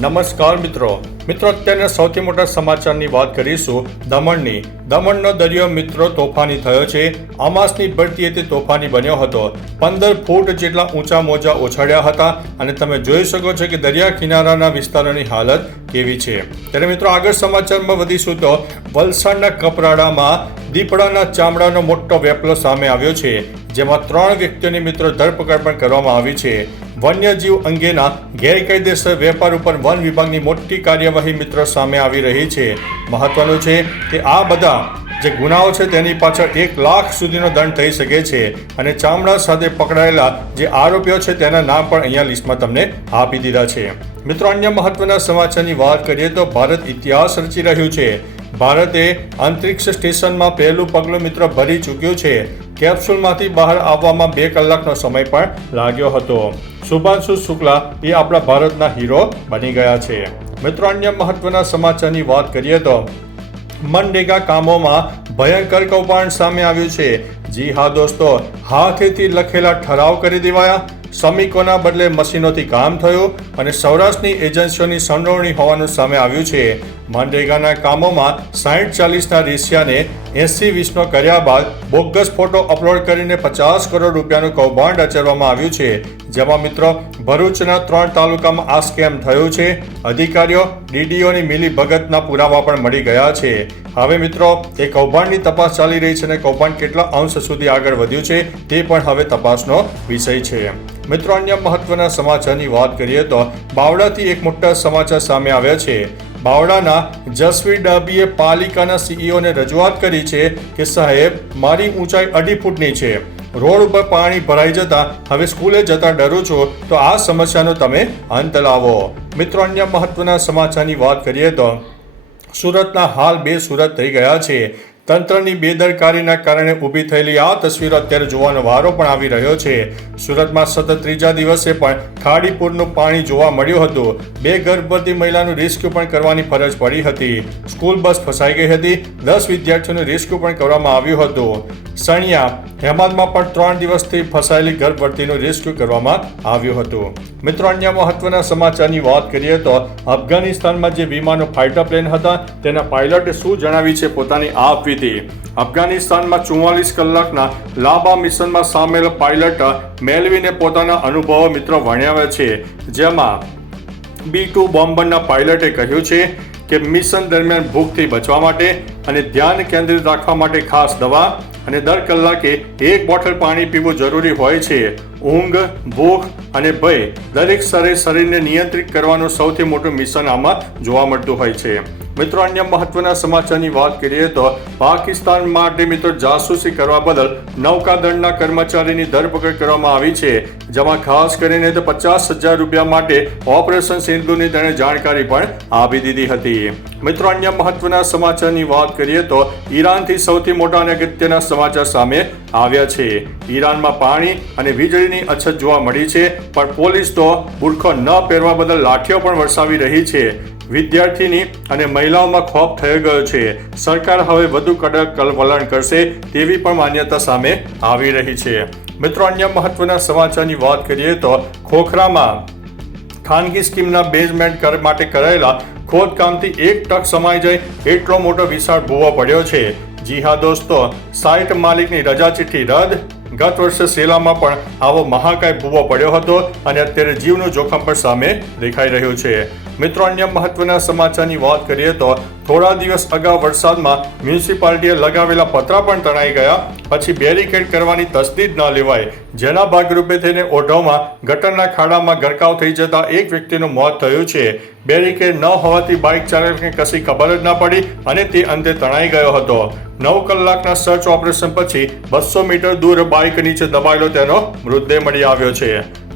નમસ્કાર મિત્રો. મિત્રો, અત્યારના સૌથી મોટા સમાચારની વાત કરીશું. દમણની. દમણનો દરિયો મિત્રો તોફાની થયો છે. અમાસની ભરતીએ તે તોફાની બન્યો હતો. પંદર ફૂટ જેટલા ઊંચા મોજા ઓછાડ્યા હતા અને તમે જોઈ શકો છો કે દરિયા કિનારાના વિસ્તારોની હાલત કેવી છે. ત્યારે મિત્રો, આગળ સમાચારમાં વધીશું તો વલસાડના કપરાડામાં દીપડાના ચામડાનો મોટો વેપલો સામે આવ્યો છે, જેમાં ત્રણ વ્યક્તિઓની મિત્રો ધરપકડ પણ કરવામાં આવી છે. વન્યજીવ અંગેના ગેરકાયદેસર વેપાર ઉપર વન વિભાગની મોટી કાર્યવાહી મિત્રો સામે આવી રહી છે. મહત્વનું છે કે આ બધા જે ગુનાઓ છે તેની પાછળ એક લાખ સુધીનો દંડ થઈ શકે છે અને ચામડા સાથે પકડાયેલા જે આરોપીઓ છે તેના નામ પણ અહીંયા લિસ્ટમાં તમને આપી દીધા છે. મિત્રો, અન્ય મહત્વના સમાચારની વાત કરીએ તો ભારત ઇતિહાસ રચી રહ્યું છે. ભારતે અંતરિક્ષ સ્ટેશનમાં પહેલું પગલું મિત્ર ભરી ચૂક્યું છે. કેપ્સ્યુલમાંથી બહાર આવવામાં બે કલાકનો સમય પણ લાગ્યો હતો. શુભાંશુ શુક્લા એ આપણા ભારતના હીરો બની ગયા છે. મિત્રો, અન્ય મહત્વના સમાચારની વાત કરીએ તો મનરેગા કામોમાં ભયંકર કૌભાંડ સામે આવ્યું છે. જી હા, દોસ્તો, હાથેથી લખેલા ઠરાવ કરી દેવાયા. શ્રમિકોના બદલે મશીનોથી કામ થયું અને સૌરાષ્ટ્રની એજન્સીઓની સંડોવણી હોવાનું સામે આવ્યું છે. મનરેગાના કામોમાં સાઠ ચાલીસના રેશિયાને એસી વીસનો કર્યા બાદ બોગસ ફોટો અપલોડ કરીને પચાસ કરોડ રૂપિયાનું કૌભાંડ આચરવામાં આવ્યું છે. જેમાં મિત્રો, ભરૂચના ત્રણ તાલુકામાં આ સ્કેમ થયું છે. અધિકારીઓ, ડીડીઓની મિલી ભગતના પુરાવા પણ મળી ગયા છે. હવે મિત્રો, એ કૌભાંડની તપાસ ચાલી રહી છે અને કૌભાંડ કેટલા અંશ સુધી આગળ વધ્યું છે તે પણ હવે તપાસનો વિષય છે. મિત્રો, અન્ય મહત્વના સમાચારની વાત કરીએ તો બાવડાથી એક મોટા સમાચાર સામે આવ્યા છે. બાવડાના જસવી ડાબીએ પાલિકાના સીઈઓને રજૂઆત કરી છે કે સાહેબ, મારી ઊંચાઈ અઢી ફૂટની છે. રોડ ઉપર પાણી ભરાઈ જતા હવે સ્કૂલે જતા ડરું છું, તો આ સમસ્યાનો તમે અંત લાવો. મિત્રો, અન્ય મહત્વના સમાચારની વાત કરીએ તો સુરતના હાલ બે સુરત થઈ ગયા છે. તંત્રની બેદરકારીના કારણે ઊભી થયેલી આ તસવીરો અત્યારે જોવાનો વારો પણ આવી રહ્યો છે. સુરતમાં સતત ત્રીજા દિવસે પણ ખાડીપુરનું પાણી જોવા મળ્યું હતું. બે ગર્ભવતી મહિલાનું રેસ્ક્યુ પણ કરવાની ફરજ પડી હતી. સ્કૂલ બસ ફસાઈ ગઈ હતી. દસ વિદ્યાર્થીઓનું રેસ્ક્યુ પણ કરવામાં આવ્યું હતું. સણિયા હેમાદમાં પણ ત્રણ દિવસથી ફસાયેલી ગર્ભવતીનું રેસ્ક્યુ કરવામાં આવ્યું હતું. મિત્રો, અન્ય મહત્વના સમાચારની વાત કરીએ તો અફઘાનિસ્તાનમાં જે વિમાનો ફાઇટર પ્લેન હતા, તેના પાયલટે શું જણાવી છે પોતાની આપવીતી અફઘાનિસ્તાનમાં ચુમ્માલીસ કલાકના લાંબા મિશનમાં સામેલ પાયલટ મેળવીને પોતાના અનુભવો મિત્રો વર્ણવ્યા છે. જેમાં બી ટુ બોમ્બરના પાયલટે કહ્યું છે કે મિશન દરમિયાન ભૂખથી બચવા માટે અને ધ્યાન કેન્દ્રિત રાખવા માટે ખાસ દવા અને દર કલાકે એક બોટલ પાણી પીવું જરૂરી હોય છે. ઊંઘ, ભૂખ અને ભય દરેક સ્તરે શરીરને નિયંત્રિત કરવાનું સૌથી મોટું મિશન આમાં જોવા મળતું હોય છે. મિત્રો, અન્ય મહત્વના સમાચારની વાત કરીએ તો પાકિસ્તાન માટે મિત્રો જાસૂસી કરવા બદલ નૌકાદળના કર્મચારીની ધરપકડ કરવામાં આવી છે, જેમાં ખાસ કરીને તો પચાસ હજાર રૂપિયા માટે ઓપરેશન સિંધુની તેણે જાણકારી પણ આપી દીધી હતી. મિત્રો, અન્ય મહત્વના સમાચારની વાત કરીએ તો ઈરાનથી સૌથી મોટા અને અગત્યના સમાચાર સામે આવ્યા છે. ઈરાનમાં પાણી અને વીજળીની અછત જોવા મળી છે, પણ પોલીસ તો બુરખો ન પહેરવા બદલ લાઠીઓ પણ વરસાવી રહી છે. વિદ્યાર્થીની અને મહિલાઓમાં ખોફ થઈ ગયો છે. સરકાર હવે વધુ કડક વલણ કરશે તેવી પણ માન્યતા સામે આવી રહી છે. મિત્રો, અન્ય મહત્વના સમાચારની વાત કરીએ તો ખોખરામાં ખાનગી સ્કીમના બેઝમેન્ટ માટે કરાયેલા ખોદકામથી એક ટક સમાઈ જાય એટલો મોટો વિશાળ ભૂવો પડ્યો છે. જી હા દોસ્તો સાઇટ માલિકની રજા ચિઠ્ઠી રદ ગત વર્ષે સેલામાં પણ આવો મહાકાય ભૂવો પડ્યો હતો અને અત્યારે જીવનું જોખમ પણ સામે દેખાઈ રહ્યું છે. મિત્રો, અન્ય મહત્વના સમાચારની વાત કરીએ તો થોડા દિવસ અગાઉ વરસાદમાં મ્યુનિસિપાલિટીએ લગાવેલા પતરા પણ તણાઈ ગયા. પછી બેરિકેડ કરવાની તસદીદ ન લેવાય. જેના ભાગરૂપે થઈને ઓઢવમાં, ગટરના ખાડામાં ગરકાવ થઈ જતા એક વ્યક્તિનું મોત થયું છે. બેરિકેડ ન હોવાથી બાઇક ચાલકને કશી ખબર જ ન પડી અને તે અંતે તણાઈ ગયો હતો. નવ કલાકના સર્ચ ઓપરેશન પછી બસો મીટર દૂર બાઇક નીચે દબાયેલો તેનો મૃતદેહ મળી આવ્યો છે.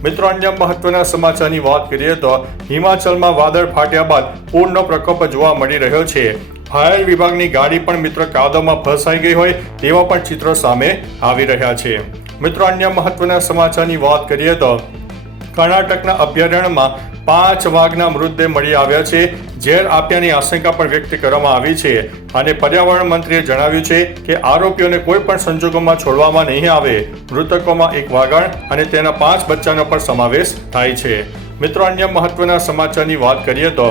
મિત્રો, અન્ય મહત્વના સમાચારની વાત કરીએ તો હિમાચલમાં વાદળ ફાટ્યા બાદ પૂરનો પ્રકોપ જોવા મળી રહ્યો છે. ફાયર વિભાગની ગાડી પણ મિત્રો કાદવમાં ફસાઈ ગઈ હોય તેવા પણ ચિત્રો સામે આવી રહ્યા છે. મિત્રો, અન્ય મહત્વના સમાચારની વાત કરીએ તો કર્ણાટકના અભયારણ્યમાં પાંચ વાઘના મૃતદેહ મળી આવ્યા છે. ઝેર આપ્યાની આશંકા પણ વ્યક્ત કરવામાં આવી છે અને પર્યાવરણ મંત્રીએ જણાવ્યું છે કે આરોપીઓને કોઈ પણ સંજોગોમાં છોડવામાં નહીં આવે. મૃતકોમાં એક વાઘણ અને તેના પાંચ બચ્ચાનો પણ સમાવેશ થાય છે. મિત્રો, અન્ય મહત્વના સમાચારની વાત કરીએ તો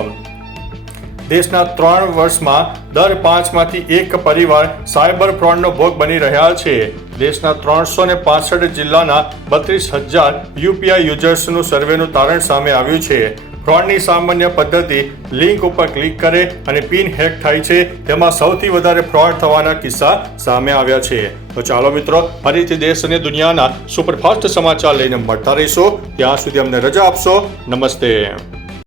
દેશના ત્રણ વર્ષમાં દર પાંચમાંથી એક પરિવાર સાયબર ફ્રોડનો ભોગ બની રહ્યા છે. દેશના ત્રણસો ને પાસઠ જિલ્લાના બત્રીસ હજાર યુપીઆઈ યુઝર્સનું સર્વેનું તારણ સામે આવ્યું છે. ફ્રોડની સામાન્ય પદ્ધતિ લિંક ઉપર ક્લિક કરે અને પિન હેક થાય છે. તેમાં સૌથી વધારે ફ્રોડ થવાના કિસ્સા સામે આવ્યા છે. તો ચાલો મિત્રો, ફરીથી દેશ અને દુનિયાના સુપરફાસ્ટ સમાચાર લઈને મળતા રહીશું. ત્યાં સુધી અમને રજા આપશો. નમસ્તે.